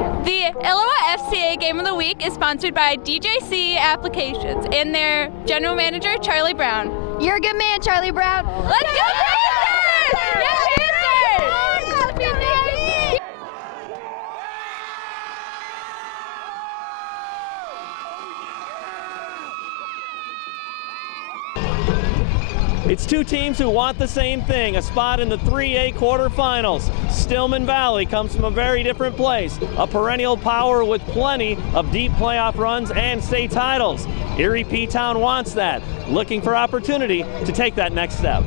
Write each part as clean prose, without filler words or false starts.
The ILLOWA FCA Game of the Week is sponsored by DJC Applications and their General Manager, Charlie Brown. You're a good man, Charlie Brown. Let's go Panthers! Yes, Panthers! It's two teams who want the same thing, a spot in the 3A quarterfinals. Stillman Valley comes from a very different place, a perennial power with plenty of deep playoff runs and state titles. Erie-Prophetstown wants that, looking for opportunity to take that next step.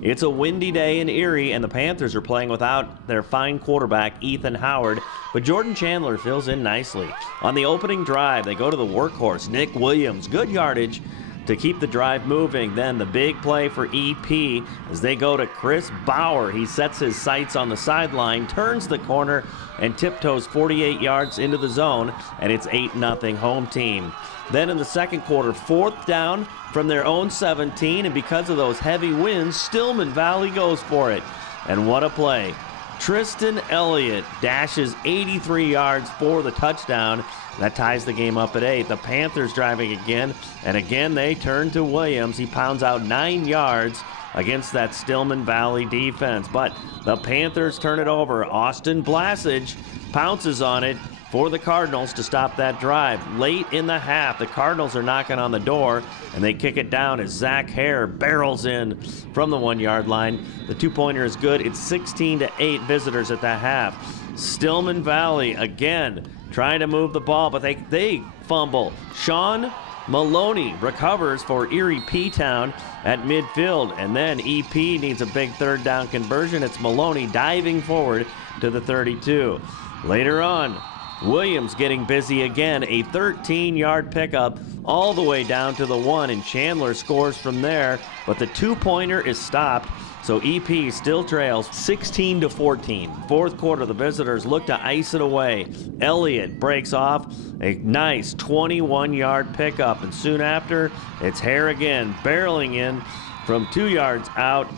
It's a windy day in Erie, and the Panthers are playing without their fine quarterback, Ethan Howard, but Jordan Chandler fills in nicely. On the opening drive, they go to the workhorse, Nick Williams, good yardage to keep the drive moving. Then the big play for EP as they go to Chris Bauer. He sets his sights on the sideline, turns the corner, and tiptoes 48 yards into the zone, and it's 8-0 home team. Then in the second quarter, 4th down from their own 17, and because of those heavy winds, Stillman Valley goes for it. And what a play. Tristan Elliott dashes 83 yards for the touchdown. That ties the game up at 8. The Panthers driving again, and again they turn to Williams. He pounds out 9 yards against that Stillman Valley defense. But the Panthers turn it over. Austin Blasage pounces on it for the Cardinals to stop that drive. Late in the half, the Cardinals are knocking on the door, and they kick it down as Zach Hare barrels in from the 1-yard line. The two-pointer is good. It's 16-8 visitors at the half. Stillman Valley again trying to move the ball, but they fumble. Sean Maloney recovers for Erie-Prophetstown at midfield, and then EP needs a big 3rd down conversion. It's Maloney diving forward to the 32. Later on, Williams getting busy again, a 13-yard pickup all the way down to the 1, and Chandler scores from there, but the two-pointer is stopped, so EP still trails 16-14. Fourth quarter, the visitors look to ice it away. Elliott breaks off a nice 21-yard pickup, and soon after, it's Hare again, barreling in from 2 yards out,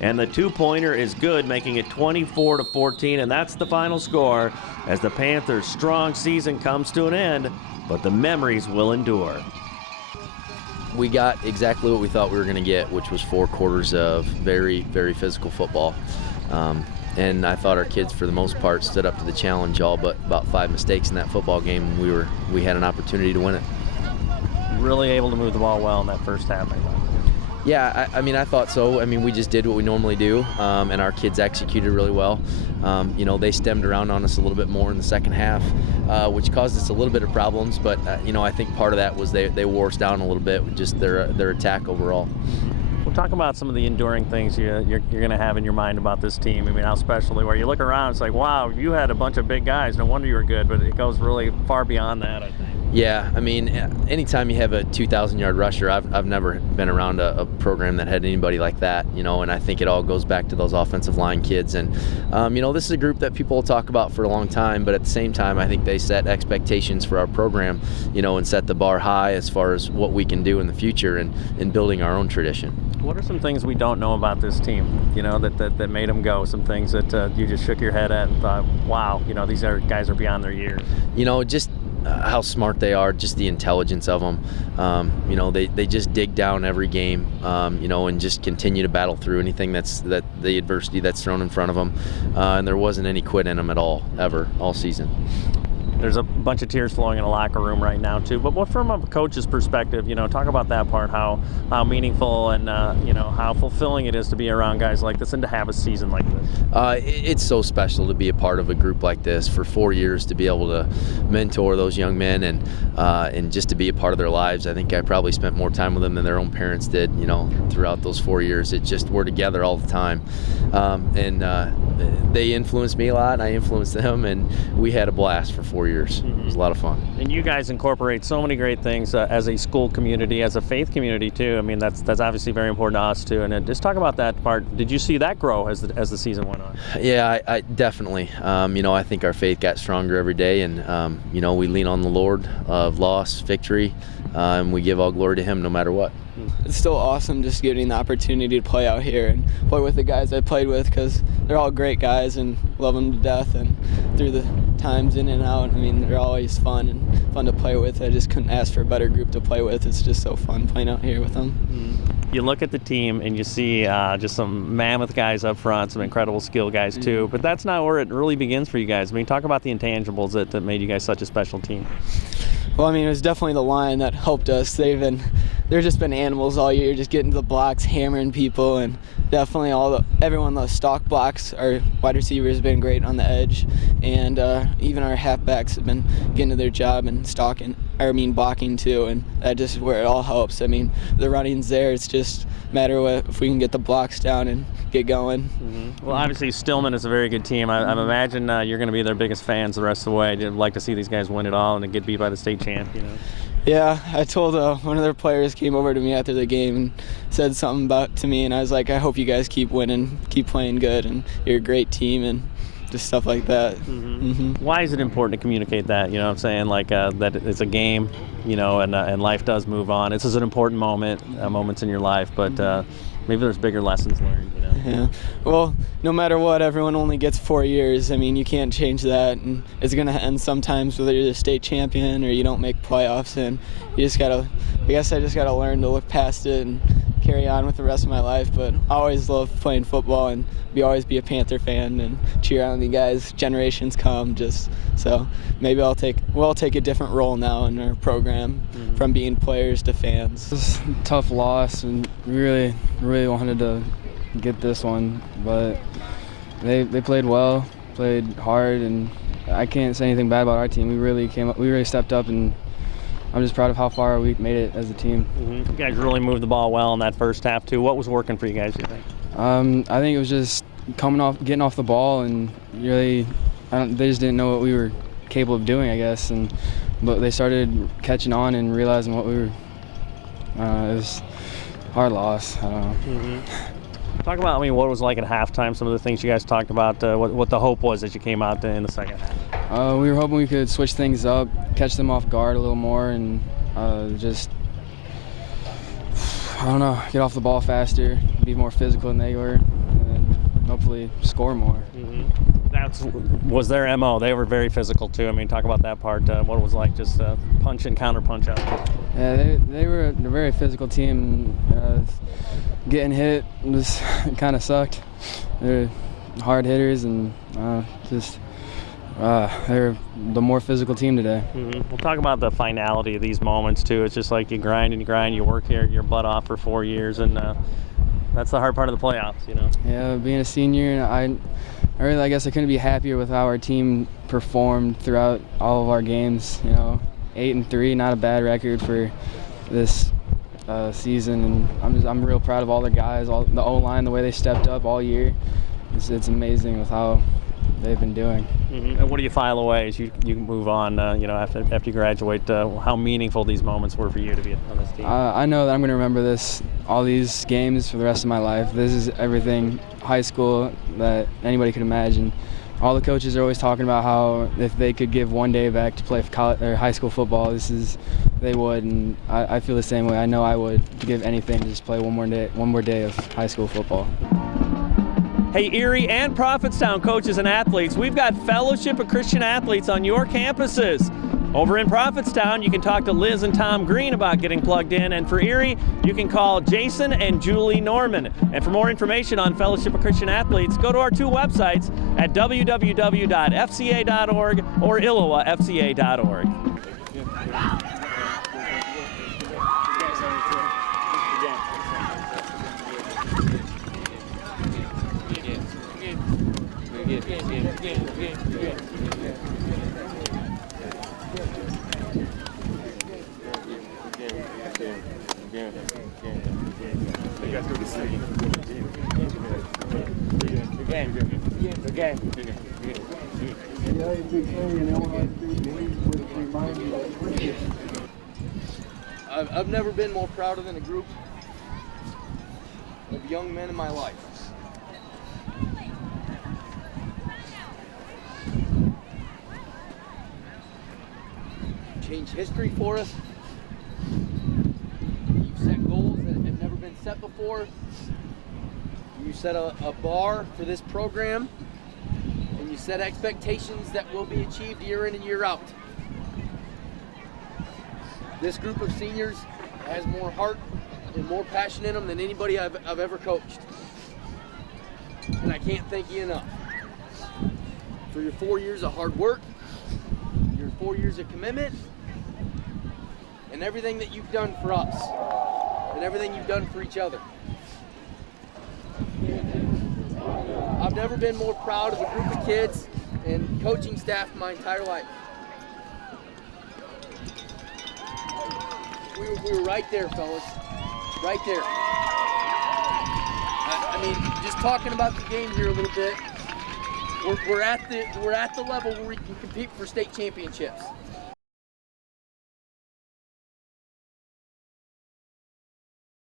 and the two-pointer is good, making it 24-14, and that's the final score as the Panthers' strong season comes to an end, but the memories will endure. We got exactly what we thought we were going to get, which was 4 quarters of very, very physical football. And I thought our kids, for the most part, stood up to the challenge, all but about 5 mistakes in that football game, and we had an opportunity to win it. Really able to move the ball well in that first half, I thought. Yeah, I mean, I thought so. I mean, we just did what we normally do, and our kids executed really well. You know, they stemmed around on us a little bit more in the second half, which caused us a little bit of problems. But, you know, I think part of that was they wore us down a little bit with just their attack overall. We'll talk about some of the enduring things you're going to have in your mind about this team. I mean, how especially where you look around, it's like, wow, you had a bunch of big guys. No wonder you were good, but it goes really far beyond that, I think. Yeah, I mean, anytime you have a 2,000-yard rusher, I've never been around a program that had anybody like that, you know, and I think it all goes back to those offensive line kids. And, you know, this is a group that people will talk about for a long time, but at the same time, I think they set expectations for our program, you know, and set the bar high as far as what we can do in the future and in building our own tradition. What are some things we don't know about this team, you know, that made them go? Some things that you just shook your head at and thought, wow, you know, these guys are beyond their years. You know, just how smart they are, just the intelligence of them. You know, they just dig down every game, you know, and just continue to battle through anything that the adversity that's thrown in front of them. And there wasn't any quit in them at all, ever, all season. There's a bunch of tears flowing in a locker room right now too. But what, from a coach's perspective, you know, talk about that part, how meaningful and you know, how fulfilling it is to be around guys like this and to have a season like this. It's so special to be a part of a group like this for 4 years, to be able to mentor those young men and just to be a part of their lives. I think I probably spent more time with them than their own parents did, you know, throughout those 4 years. It just, we're together all the time. They influenced me a lot, and I influenced them, and we had a blast for 4 years. It was a lot of fun. And you guys incorporate so many great things as a school community, as a faith community too. I mean, that's obviously very important to us too. And just talk about that part. Did you see that grow as the season went on? Yeah, I definitely. You know, I think our faith got stronger every day, and you know, we lean on the Lord of loss, victory, and we give all glory to Him no matter what. It's still awesome just getting the opportunity to play out here and play with the guys I played with, because they're all great guys and love them to death. And through the times in and out, I mean, they're always fun and fun to play with. I just couldn't ask for a better group to play with. It's just so fun playing out here with them. You look at the team and you see just some mammoth guys up front, some incredible skill guys too, but that's not where it really begins for you guys. I mean, talk about the intangibles that made you guys such a special team. Well, I mean, it was definitely the line that helped us. They've just been animals all year, just getting to the blocks, hammering people, and definitely everyone, the stock blocks. Our wide receivers have been great on the edge, and even our halfbacks have been getting to their job and blocking too, and that just where it all helps. I mean, the running's there. It's just a matter of if we can get the blocks down and get going. Well, obviously Stillman is a very good team. I imagine you're going to be their biggest fans the rest of the way. You'd like to see these guys win it all and get beat by the state champ, you know. Yeah, I told one of their players came over to me after the game and said something to me, and I was like, I hope you guys keep winning, keep playing good, and you're a great team, and just stuff like that. Why is it important to communicate that? You know what I'm saying? Like that it's a game, you know, and life does move on. This is an important moment, moments in your life, but maybe there's bigger lessons learned, you know? Yeah. Well, no matter what, everyone only gets 4 years. I mean, you can't change that, and it's going to end sometimes whether you're the state champion or you don't make playoffs, and you just gotta, I guess I just gotta learn to look past it and carry on with the rest of my life. But I always love playing football and always be a Panther fan and cheer on the guys. Generations come, so maybe we'll take a different role now in our program, from being players to fans. It was a tough loss, and we really wanted to get this one, but they played well, played hard, and I can't say anything bad about our team. We really stepped up, and I'm just proud of how far we made it as a team. You guys really moved the ball well in that first half too. What was working for you guys, do you think? I think it was just getting off the ball, and really, they just didn't know what we were capable of doing, I guess. But they started catching on and realizing what we were. It was a hard loss. I don't know. Talk about, what it was like at halftime, some of the things you guys talked about, what the hope was as you came out in the second half. We were hoping we could switch things up, catch them off guard a little more, and just, I don't know, get off the ball faster, be more physical than they were, and hopefully score more. That was their MO. They were very physical too. Talk about that part, what it was like, just punch and counter punch out. Yeah, they were a very physical team. Getting hit just kind of sucked. They're hard hitters, and they're the more physical team today. We'll talk about the finality of these moments too. It's just like you grind and you grind, you work here, your butt off for 4 years, and that's the hard part of the playoffs, you know. Yeah, being a senior, I guess I couldn't be happier with how our team performed throughout all of our games. 8-3, not a bad record for this season, and I'm real proud of all the guys, the O-line, the way they stepped up all year. It's amazing with how they've been doing. And what do you file away as you move on? After you graduate, how meaningful these moments were for you to be on this team? I know that I'm going to remember all these games for the rest of my life. This is everything high school that anybody could imagine. All the coaches are always talking about how if they could give one day back to play high school football, they would, and I feel the same way. I know I would give anything to just play one more day of high school football. Hey, Erie and Prophetstown coaches and athletes, we've got Fellowship of Christian Athletes on your campuses. Over in Prophetstown, you can talk to Liz and Tom Green about getting plugged in, and for Erie, you can call Jason and Julie Norman. And for more information on Fellowship of Christian Athletes, go to our two websites at www.fca.org or ILLOWAFCA.org. I've never been more proud than a group of young men in my life. Change history for us. You've set goals that before, you set a bar for this program, and you set expectations that will be achieved year in and year out. This group of seniors has more heart and more passion in them than anybody I've ever coached. And I can't thank you enough for your 4 years of hard work, your 4 years of commitment, and everything that you've done for us, and everything you've done for each other. I've never been more proud of a group of kids and coaching staff in my entire life. We were right there, fellas. Right there. I mean, just talking about the game here a little bit, we're at the level where we can compete for state championships.